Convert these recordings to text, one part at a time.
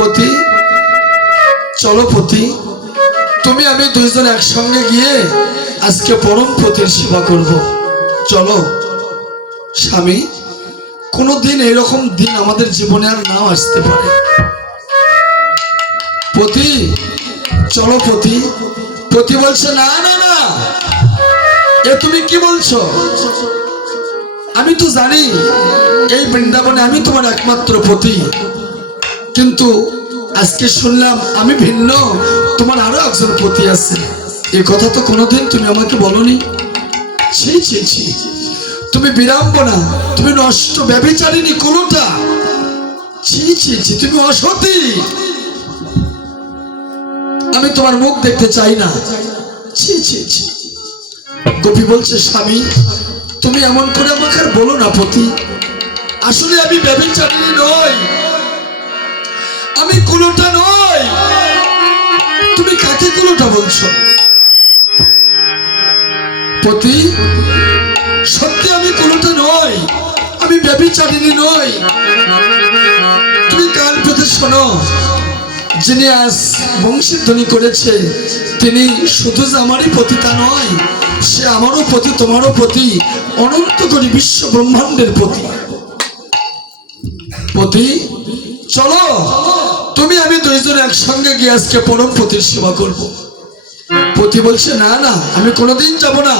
পতি চলো পতি, তুমি আমি দুইজন একসঙ্গে গিয়ে আজকে পরম পতির সেবা করব। চলো স্বামী, কোনোদিন এরকম দিন আমাদের জীবনে আর নাও আসতে পারে। পতি চলো পতি। পতি বলছে না না না, এ তুমি কি বলছো? আমি তো জানি এই বৃন্দাবনে আমি তোমার একমাত্র পতি, কিন্তু আজকে শুনলাম আমি ভিন্ন, তোমার আরো একজন পতি আছে। এ কথা তো কোনোদিন তুমি আমাকে বলনি। ছি ছি ছি, তুমি বিড়ম্বনা, তুমি নষ্ট ব্যভিচারিণী কোনটা। ছি ছি ছি, তুমি অসতী। আমি তোমার মুখ দেখতে চাই না। ছি ছি ছি। গোপী বলছে স্বামী, তুমি এমন করে আমাকে আর বলো না পতি। আসলে আমি ব্যভিচারিণী নই, আমি কুলোটা নই। তুমি কাকে কুলোটা বলছো? পতি সত্যি আমি কুলোটা নই, আমি ব্যভিচারিণী নই। তুমি কান পেতে শোনো, যিনি আজ বংশীধ্বনি করেছে তিনি শুধু যে আমারই পতি তা নয়, সে আমারও পতি, তোমারও পতি, অনন্ত কোটি বিশ্ব ব্রহ্মাণ্ডের পতি। পতি চলো, তুমি আমি দুইজন একসঙ্গে গিয়ে আজকে পরম পতির সেবা করব। পতি বলছে না না, আমি কোনোদিন যাব না,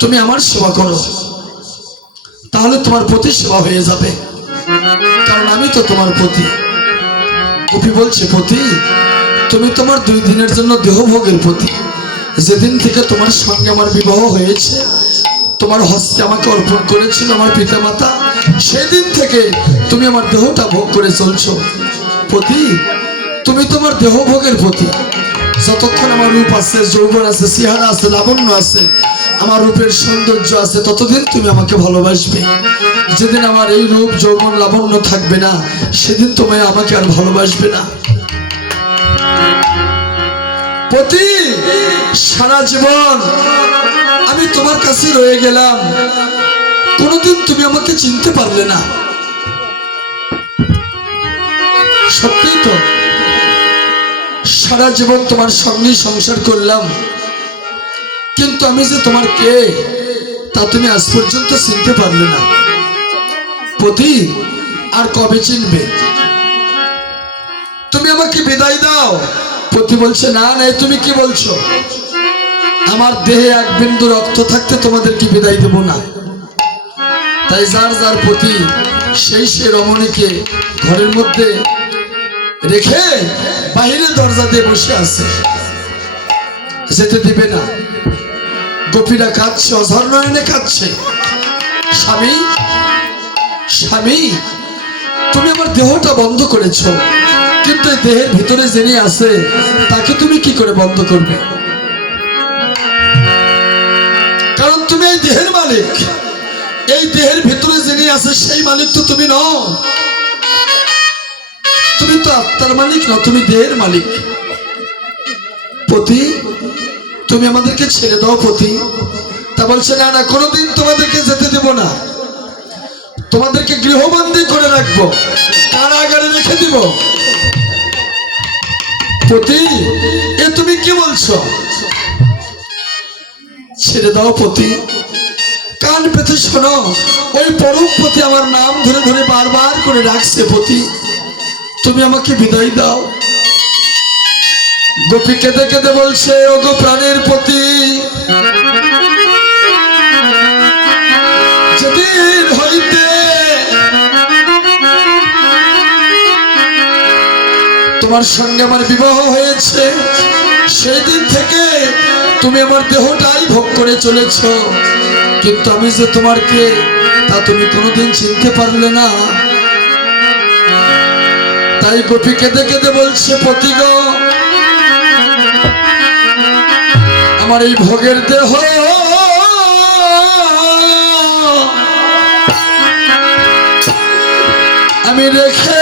তুমি আমার সেবা করো, তাহলে তোমার পতি সেবা হয়ে যাবে, কারণ আমি তো তোমার পতি। গোপী বলছে পতি, তুমি তোমার 2 দিনের জন্য দেহভোগের পতি। যেদিন থেকে তোমার সঙ্গে আমার বিবাহ হয়েছে, তোমার হস্তে আমাকে অর্পণ করেছিল আমার পিতা মাতা, সেদিন থেকে তুমি আমার দেহটা ভোগ করে চলছো। পতি তুমি তোমার দেহভোগের পতি। যতক্ষণ আমার রূপ আছে, যৌবন আছে, চেহারা আছে, লাবণ্য আছে, আমার রূপের সৌন্দর্য আছে, ততদিন তুমি আমাকে ভালোবাসবে। যেদিন আমার এই রূপ যৌবন লাবণ্য থাকবে না, সেদিন তুমি আমাকে আর ভালোবাসবে না। পতি সারা জীবন আমি তোমার কাছে রয়ে গেলাম, কোনোদিন তুমি আমাকে চিনতে পারলে না। সত্যি তো, সারা জীবন তোমার সঙ্গে সংসার করলাম, কিন্তু আমি যে তোমার কে তা তুমি আজ পর্যন্ত চিনতে পারলে না। পতি আর কবে চিনবে? তুমি আমাকে বিদায় দাও। পতি বলছে না না, তুমি কি বলছো? আমার দেহে এক বিন্দু রক্ত থাকতে তোমাদেরকে বিদায় দেব না। তাই যার যার পতি সেই সে রমণীকে ঘরের মধ্যে রেখে বাহিরে দরজা দিয়ে বসে আছে, যেতে দিবে না। গোপীরা কাঁদছে, অঝর নয়নে কাঁদছে। স্বামী স্বামী, তুমি আমার দেহটা বন্ধ করেছ, কিন্তু এই দেহের ভিতরে যিনি আছে তাকে তুমি কি করে বন্ধ করবে? কারণ তুমি এই দেহের মালিক। এই দেহের ভিতরে যিনি আছে সেই মালিক তো তুমি নও। তুমি তো আত্মার মালিক নও, তুমি দেহের মালিক। পতি তুমি আমাদেরকে ছেড়ে দাও পতি। তা বলছে না না, কোনোদিন তোমাদেরকে যেতে দেব না, তোমাদেরকে গৃহবন্দী করে রাখবো, কারাগারে রেখে দিব। পতি এ তুমি কি বলছো? ছেড়ে দাও পতি। কান পেতে শোনো, ওই পরম পতি আমার নাম ধরে ধরে বারবার করে ডাকছে পতি, তুমি আমাকে বিদায় দাও। গোপী কেঁদে কেঁদে বলছে, ও গো প্রাণের পতি, যেদিন হইতে তোমার সঙ্গে আমার বিবাহ হয়েছে, সেই দিন থেকে তুমি আমার দেহটাই ভোগ করে চলেছ, কিন্তু আমি যে তোমার কে তা তুমি কোনোদিন চিনতে পারলে না। তাই গোপী কেঁদে কেঁদে বলছে, পতি গো, আমার এই ভোগের দেহ আমি রেখে